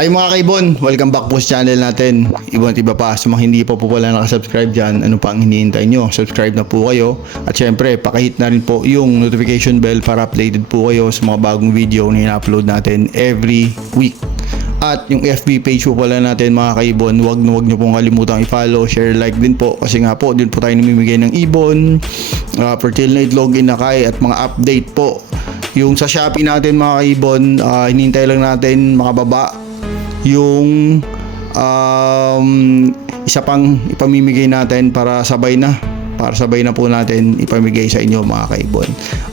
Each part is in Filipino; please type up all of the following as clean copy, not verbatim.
Hi mga kaibon, welcome back po sa channel natin. Ibon at iba pa, sa mga hindi pa po pala nakasubscribe dyan, ano pa ang hinihintay nyo? Subscribe na po kayo. At syempre, pakihit na rin po yung notification bell para updated po kayo sa mga bagong video na ina-upload natin every week. At yung FB page po pala natin mga kaibon, wag nyo pong kalimutang i-follow, share, like din po. Kasi nga po, din po tayo namimigay ng ibon, fertile night login na kay at mga update po. Yung sa Shopee natin mga kaibon, hinihintay lang natin makababa yung isa pang ipamimigay natin para sabay na po natin ipamigay sa inyo mga kaibon.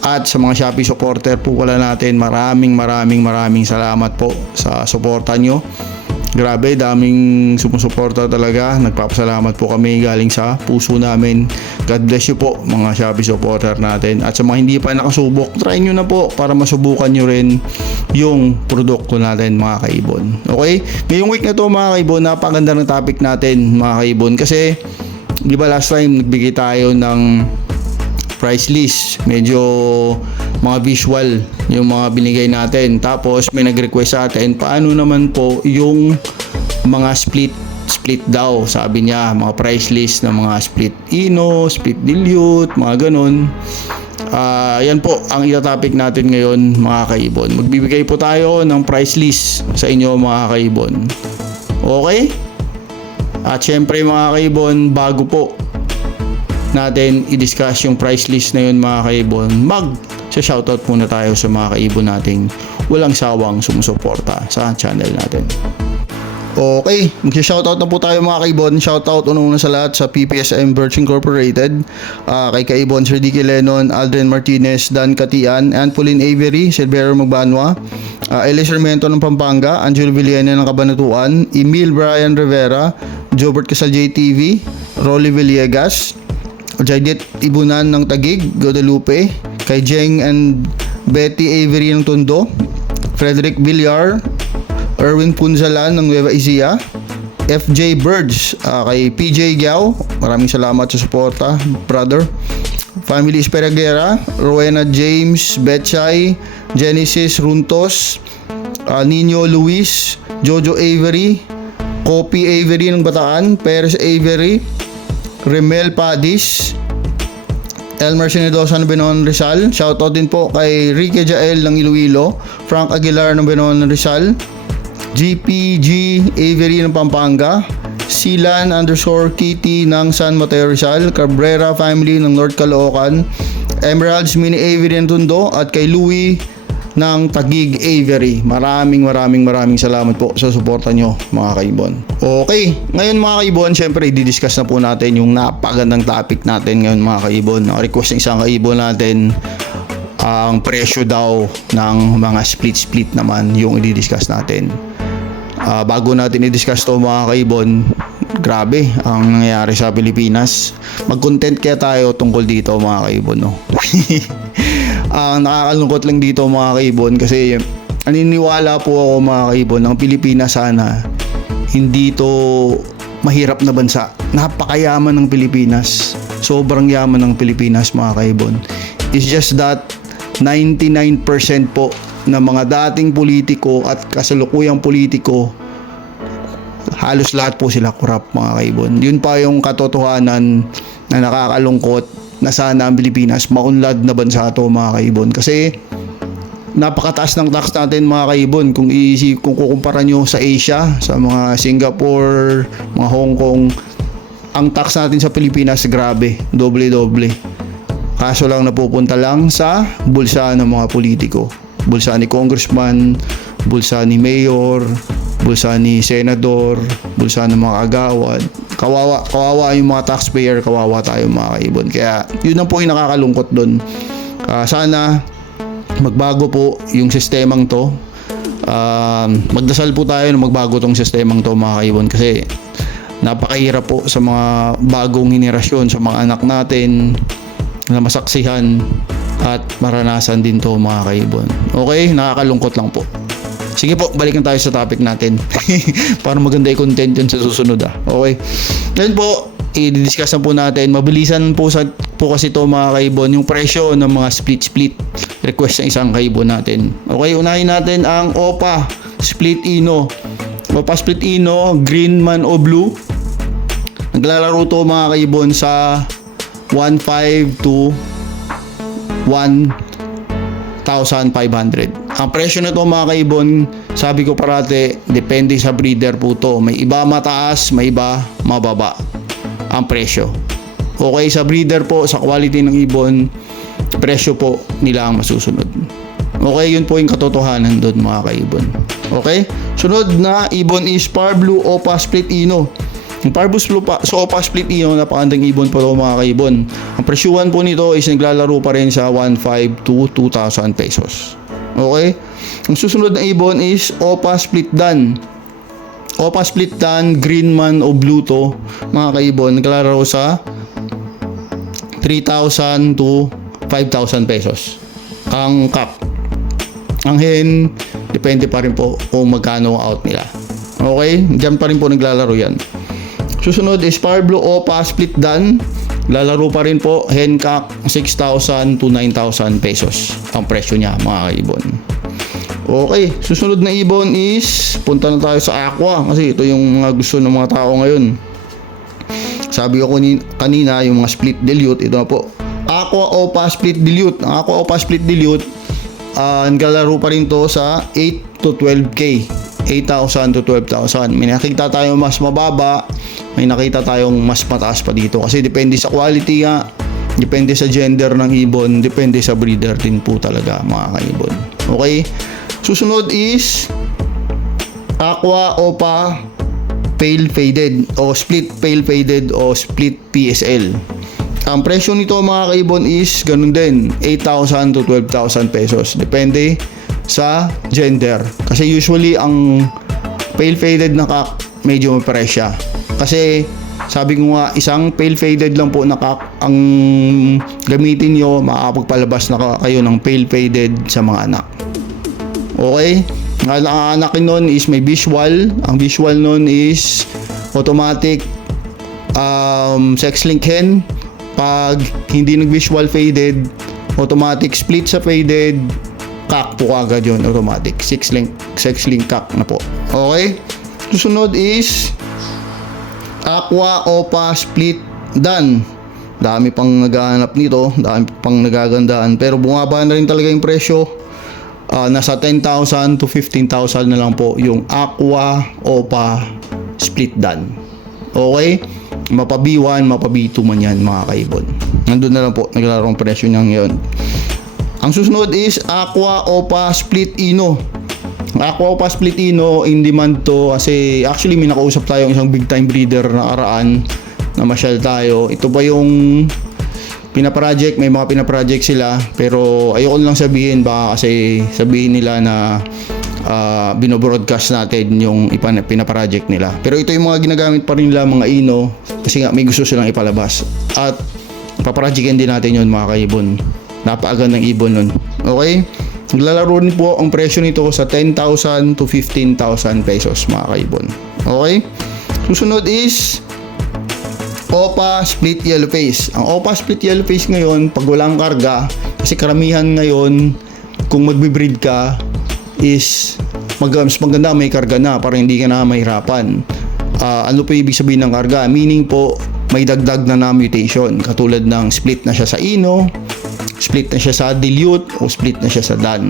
At sa mga Shopee supporter po pala natin, maraming salamat po sa suporta nyo. Grabe, daming sumusuporta talaga. Nagpapasalamat po kami galing sa puso namin. God bless you po mga Shopee supporter natin. At sa mga hindi pa nakasubok, try nyo na po para masubukan nyo rin yung produkto natin mga kaibon. Okay? Ngayong week na to mga kaibon, napakaganda ng topic natin mga kaibon. Kasi di ba last time nagbigay tayo ng price list, medyo mga visual yung mga binigay natin. Tapos may nag-request sa atin, paano naman po yung mga split daw, sabi niya, mga price list ng mga split ino, split dilute, mga ganun. Yan po ang itatopic natin ngayon mga kaibon. Magbibigay po tayo ng price list sa inyo mga kaibon. Okay? At syempre mga kaibon, bago po natin i-discuss yung price list na yun mga kaibon, shoutout muna tayo sa mga kaibon nating walang sawang sumusuporta sa channel natin. Okay, mag-shoutout na po tayo mga kaibon. Shoutout una sa lahat sa PPSM Birch Incorporated, kay kaibon Sir Dicky Lennon, Aldrin Martinez, Dan Katian, Anpolin Avery, Silvero Magbanwa, Eli Sarmiento ng Pampanga, Angelo Villena ng Cabanatuan, Emil Brian Rivera, Jobert Casal JTV, Rolly Villegas, Jaidet Ibunan ng Taguig, Guadalupe, kay Jeng and Betty Avery ng Tondo, Frederick Villar, Erwin Punzalan ng Nueva Ecija, FJ Birds, kay PJ Giao, maraming salamat sa suporta, brother. Family Esperagera, Rowena James, Betchay, Genesis Runtos, Nino Luis, Jojo Avery, Kopi Avery ng Bataan, Perez Avery, Remel Padis, Elmer Sinedosa ng Benoon Rizal. Shoutout din po kay Ricky Jael ng Iloilo, Frank Aguilar ng Benoon Rizal, GPG Avery ng Pampanga, Silan _Kitty ng San Mateo Rizal, Cabrera family ng North Caloocan, Emeralds Mini Avery ng Tondo, at kay Louie ng Taguig Avery. Maraming salamat po sa suporta nyo mga kaibon. Okay, ngayon mga kaibon, syempre i-discuss na po natin yung napagandang topic natin ngayon mga kaibon. Request ng isang kaibon natin, ang presyo daw ng mga split naman yung i-discuss natin. Bago natin i-discuss to mga kaibon, grabe ang nangyayari sa Pilipinas. Mag-content kaya tayo tungkol dito mga kaibon, no? Ang nakakalungkot lang dito mga kaibon, kasi naniniwala po ako mga kaibon, ng Pilipinas sana hindi to mahirap na bansa. Napakayaman ng Pilipinas, sobrang yaman ng Pilipinas mga kaibon. It's just that 99% po ng mga dating politiko at kasalukuyang politiko, halos lahat po sila korap mga kaibon. Yun pa yung katotohanan na nakakalungkot, na sana ang Pilipinas maunlad na bansa to mga kaibon. Kasi napakataas ng tax natin mga kaibon. Kung kukumpara nyo sa Asia, sa mga Singapore, mga Hong Kong, ang tax natin sa Pilipinas grabe, doble. Kaso lang napupunta lang sa bulsa ng mga politiko, bulsa ni congressman, bulsa ni mayor, bulsa ni senador, bulsa ng mga agawad. Kawawa yung mga taxpayer, kawawa tayo mga kaibon. Kaya yun ang po yung nakakalungkot doon. Sana magbago po yung sistemang to. Magdasal po tayo na magbago tong sistemang to mga kaibon, kasi napakahirap po sa mga bagong henerasyon, sa mga anak natin na masaksihan at maranasan din to mga kaibon. Okay, nakakalungkot lang po. Sige po, balikan tayo sa topic natin para maganda yung content yun sa susunod. Okay, ngayon po i-discuss na po natin, mabilisan po kasi to mga kaibon, yung presyo ng mga split request ng isang kaibon natin. Okay, unahin natin ang OPA Split Ino. Opa Split Ino, green man o blue. Naglalaro to mga kaibon sa 1.5 to 1,500. Ang presyo nito mga kaibon, sabi ko parate, depende sa breeder po to. May iba mataas, may iba mababa ang presyo. Okay, sa breeder po, sa quality ng ibon, presyo po nila ang masusunod. Okay, yun po yung katotohanan doon mga kaibon. Okay, sunod na ibon is Par Blue Opa Split Ino. Yung Par Blue so Opa Split Ino, napakandang ibon po ito mga kaibon. Ang presyuhan po nito is naglalaro pa rin sa 1.5 to 2,000 pesos. Okay, ang susunod na ibon is Opa Split Dan. Opa Split Dan, green man o blue to mga kaibon, naglalaro sa 3,000 to 5,000 pesos ang cap. Ang hen, depende pa rin po kung magkano out nila. Okay, dyan pa rin po naglalaro yan. Susunod is Par Blue Opa Split Dan, lalaro pa rin po, hen cap 6,000 to 9,000 pesos ang presyo niya mga kaibon. Okay, susunod na ibon is punta na tayo sa aqua kasi ito yung mga gusto ng mga tao ngayon. Sabi ko kanina yung mga split dilute, ito na po. Aqua Opa Split Dilute. Ang Aqua Opa Split Dilute, naglalaro pa rin to sa 8 to 12k. 8,000 to 12,000. May nakita tayo mas mababa, may nakita tayong mas mataas pa dito. Kasi depende sa quality nga, depende sa gender ng ibon, depende sa breeder din po talaga mga kaibon. Okay? Susunod is Aqua Opa Pale Faded o Split Pale Faded o Split PSL. Ang presyo nito mga kaibon is ganun din, 8,000 to 12,000 pesos. Depende sa gender. Kasi usually ang pale faded na kak medyo mapresya. Kasi sabi ko nga, isang pale faded lang po na kak ang gamitin nyo, makakapagpalabas na kayo ng pale faded sa mga anak. Okay? Ang anakin nun is may visual. Ang visual nun is automatic sex link hen. Pag hindi nag-visual faded, automatic split sa faded, kak po agad yun, automatic. Sex link kak na po. Okay? Susunod is Aqua Opa Split Dan. Dami pang naghahanap nito, dami pang nagagandaan. Pero bumaba na rin talaga yung presyo. Nasa 10,000 to 15,000 na lang po yung Aqua Opa Split Dan. Okay? Mapa B1, mapa B2 man yan mga kaibon. Nandun na lang po naglalaro ang presyo niya ngayon. Ang susunod is Aqua Opa Split Ino. Aqua Opa Split Ino, in demand to kasi actually may nakausap tayong isang big time breeder na araan na masyal tayo. Ito pa yung pinaproject, may mga pinaproject sila pero ayoko lang sabihin baka kasi sabihin nila na binobroadcast natin yung pinaproject nila. Pero ito yung mga ginagamit pa rin nila mga ino kasi nga may gusto silang ipalabas. At paprojectin din natin yun mga kaibon. Napakagandang ibon nun. Okay? Naglalaro rin po ang presyo nito sa 10,000 to 15,000 pesos mga kaibon. Okay? Susunod is Opa Split Yellow Face. Ang Opa Split Yellow Face ngayon, pag walang karga, kasi karamihan ngayon kung magbe-breed ka is mas maganda may karga na para hindi ka na mahirapan. Ano po ibig sabihin ng karga? Meaning po may dagdag na mutation katulad ng split na siya sa ino, split na siya sa dilute o split na siya sa dan.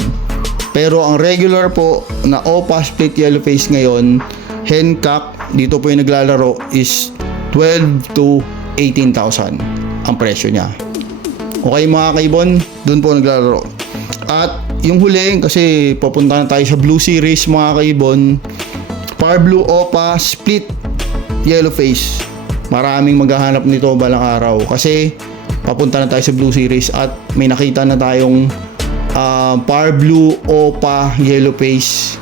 Pero ang regular po na Opa Split Yellow Face ngayon, hen cock, dito po yung naglalaro is 12 to 18,000 ang presyo niya. Okay mga kaibon, dun po naglalaro. At yung huli, kasi papunta na tayo sa Blue Series mga kaibon, Par Blue Opa Split Yellow Face. Maraming maghahanap nito balang araw kasi papunta na tayo sa Blue Series at may nakita na tayong Par Blue Opa Yellow Face.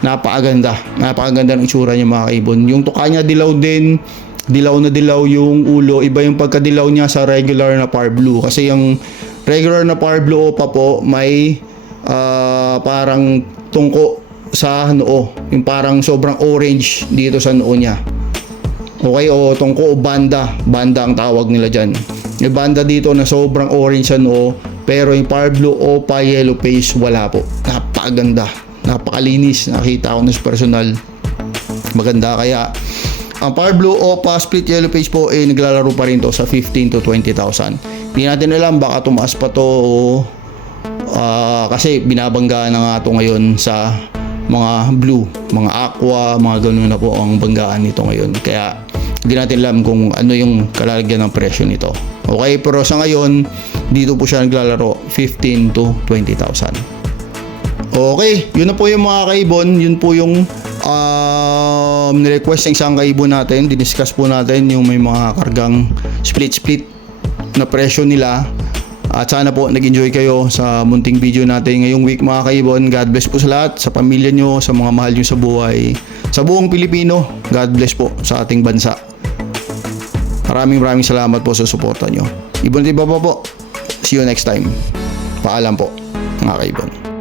Napakaganda ng itsura niya mga kaibon. Yung tuka niya dilaw din, dilaw na dilaw yung ulo. Iba yung pagkadilaw niya sa regular na Par Blue kasi yung regular na Par Blue Opa po may parang tungko sa noo, yung parang sobrang orange dito sa noo niya. Okay, o tungko o banda ang tawag nila dyan. Yung banda dito na sobrang orange sa noo, pero yung Par Blue Opa Yellow Face wala po. Napakaganda, napakalinis, nakita ko na sa personal. maganda. Kaya ang Power Blue Opa Split Yellow Face po naglalaro pa rin to sa 15 to 20,000. Hindi natin alam, baka tumaas pa to kasi binabanggaan na nga to ngayon sa mga blue, mga aqua, mga ganun na po ang banggaan nito ngayon. Kaya hindi natin alam kung ano yung kalalagyan ng presyo nito. Okay, pero sa ngayon dito po siya naglalaro 15 to 20,000. Okay, yun na po yung mga kaibon. Yun po yung nirequest ng isang kaibon natin. Diniscuss po natin yung may mga kargang split na presyo nila. At sana po nag-enjoy kayo sa munting video natin ngayong week mga kaibon. God bless po sa lahat, sa pamilya nyo, sa mga mahal nyo sa buhay, sa buong Pilipino. God bless po sa ating bansa. Maraming salamat po sa suporta nyo. Ibon iba po. See you next time. Paalam po mga kaibon.